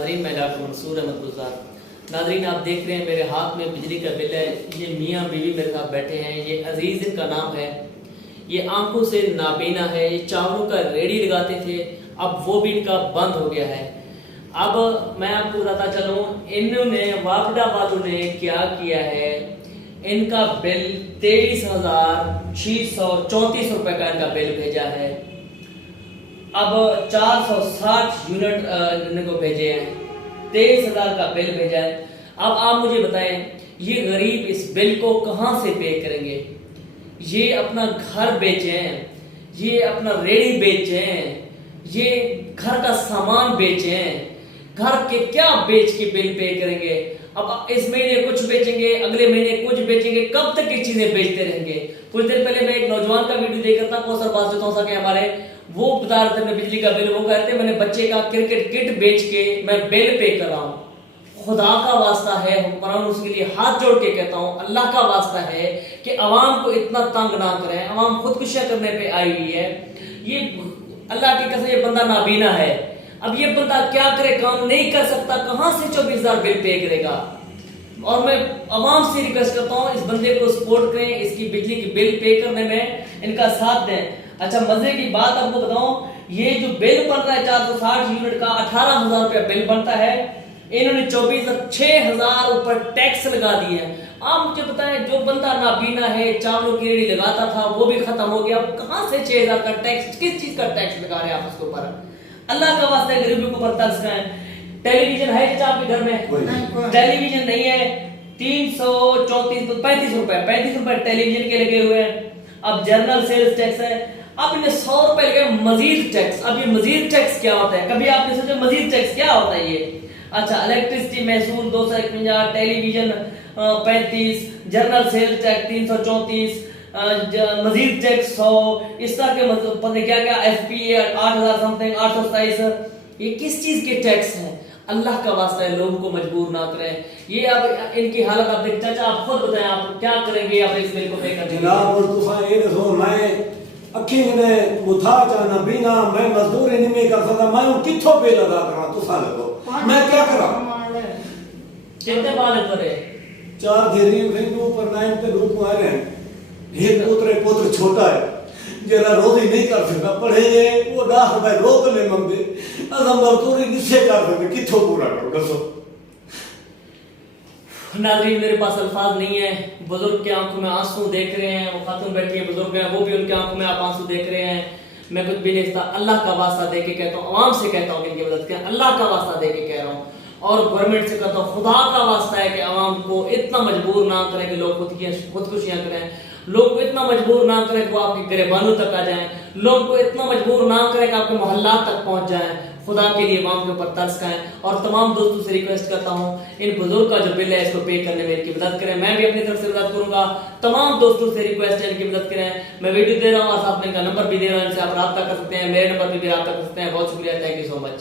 Nadreen, मैं doctor Mansoor Ahmad गुलजार। Nadreen, आप देख रहे हैं मेरे हाथ में बिजली का बिल है। ये मियाँ बीवी मेरे साथ बैठे हैं। ये अजीज इनका नाम है। ये आंखों से नाबीना है। ये चावलों का रेडी लगाते थे, अब वो भी इनका बंद हो गया है। अब मैं आपको बताता चलूँ, इन्होंने वापडा वालों ने क्या किया है। इनका बिल 23,634 रुपए का इनका बिल भेजा है। अब 460 यूनिट इनको भेजे हैं, 23,000 का बिल भेजा है। अब आप मुझे बताएं, ये गरीब इस बिल को कहां से पे करेंगे? ये अपना घर बेचे हैं, ये अपना रेडी बेचे हैं, ये घर का सामान बेचे हैं। घर के क्या बेच के बिल पे करेंगे? अब इस महीने कुछ बेचेंगे, अगले महीने कुछ बेचेंगे, कब तक ये चीजें बेचते रहेंगे? कुछ देर पहले मैं एक नौजवान का वीडियो देख रहा था, कौसर बादशाह के हमारे, वो बता रहे थे मैं बिजली का बिल, वो कह रहे थे मैंने बच्चे का क्रिकेट किट बेच के मैं बिल पे कर रहा हूं। खुदा का वास्ता है, हुक्मरान उसके लिए हाथ जोड़ के कहता हूं, अल्लाह का वास्ता है कि अवाम को इतना तंग ना करें। अवाम खुदकुशियां करने पे आई हुई है। ये अल्लाह की कसम, ये बंदा नाबीना है। अब ये बंदा क्या करे? काम नहीं कर सकता, कहां से 24,000 बिल पे करेगा? और मैं अवाम से रिक्वेस्ट करता हूं, इस बंदे को सपोर्ट करें, इसकी बिजली की बिल पे करने में इनका साथ दें। अच्छा, मजे की बात आपको बताऊं, ये जो बिल बन रहा है 460 यूनिट का, 18,000 रुपया बिल बनता है। इन्होंने 6,000 ऊपर टैक्स लगा दिया है। आप मुझे बताएं, जो बंदा नाबीना है, चावलों की रेडी लगाता था, वो भी खत्म हो गया। अब कहां से 6,000 का टैक्स, किस चीज का टैक्स लगा रहे हैं आप उसके ऊपर? अल्लाह का वास्ता है, गरीबों के ऊपर तरस खाएं। टेलीविजन है क्या आपके घर में? टेलीविजन नहीं है। 334 35 रुपए टेलीविजन के लगे हुए हैं। अब जनरल सेल्स टैक्स है, अब इन्हें 100 रुपए लगे मजीद टैक्स। अब ये मजीद टैक्स क्या होता है? कभी आपने सोचा मजीद टैक्स क्या होता है ये? अच्छा, इलेक्ट्रिसिटी महसूल 251, टेलीविजन 35, जनरल सेल्स टैक्स 334, मजीद टैक्स 100, इस तरह के पता क्या क्या, एफपीए 8,000 समथिंग, 827। ये किस चीज के टैक्स हैं? अल्लाह का वास्ता है, लोगों को मजबूर ना करें। ये अब इनकी हालत आप देख, चाचा आप खुद बताएं, आप क्या करेंगे आप इस बिल को पे करने? जनाब, और तुसा ये दसो, मैं अखी ने मुथा जाना बिना मैं मजदूरी नहीं कर सकता, मैं किथों बिल अदा करा? तुसा लगो मैं क्या करा? कितने बाल करे? 4 घेरी ऊपर 9 पे रूप आ रहे हैं। एक पुत्र छोटा है, जरा रोजी नहीं कर सकता, पढ़े वो 10 रुपए रोक ले मंगे, असम मजदूरी किससे कर सकते, किथों पूरा करो दसो? नाज़रीन, मेरे पास अल्फाज नहीं है। बुजुर्ग की आंखों में आंसू देख रहे हैं, वो खातून बैठी है, बुजुर्ग है, वो भी उनकी आंखों में आप आंसू देख रहे हैं। मैं कुछ भी नहीं कहता, अल्लाह का वास्ता दे के कहता हूँ, आवाम से कहता हूँ कि इनकी मदद करें, अल्लाह का वास्ता दे के कह रहा हूँ। और गवर्नमेंट से कहता हूँ, खुदा का वास्ता है कि आवाम को इतना मजबूर ना करें कि लोग खुदकुशियां करें। लोग को इतना मजबूर ना करें कि वो आपके गिरबानों तक आ जाएं। लोग को इतना मजबूर ना करें कि आपके मोहल्ला तक पहुंच जाएं। खुदा के लिए अवाम के ऊपर तरस खाएं। और तमाम दोस्तों से रिक्वेस्ट करता हूं, इन बुजुर्ग का जो बिल है इसको पे करने में इनकी मदद करें। मैं भी अपनी तरफ से मदद करूंगा। तमाम दोस्तों से रिक्वेस्ट है, इनकी मदद करें। मैं वीडियो दे रहा हूं और साथ में इनका नंबर भी दे रहा हूं, इनसे आप राब्ता कर सकते हैं, मेरे नंबर पर भी राब्ता कर सकते हैं। बहुत शुक्रिया, थैंक यू सो मच।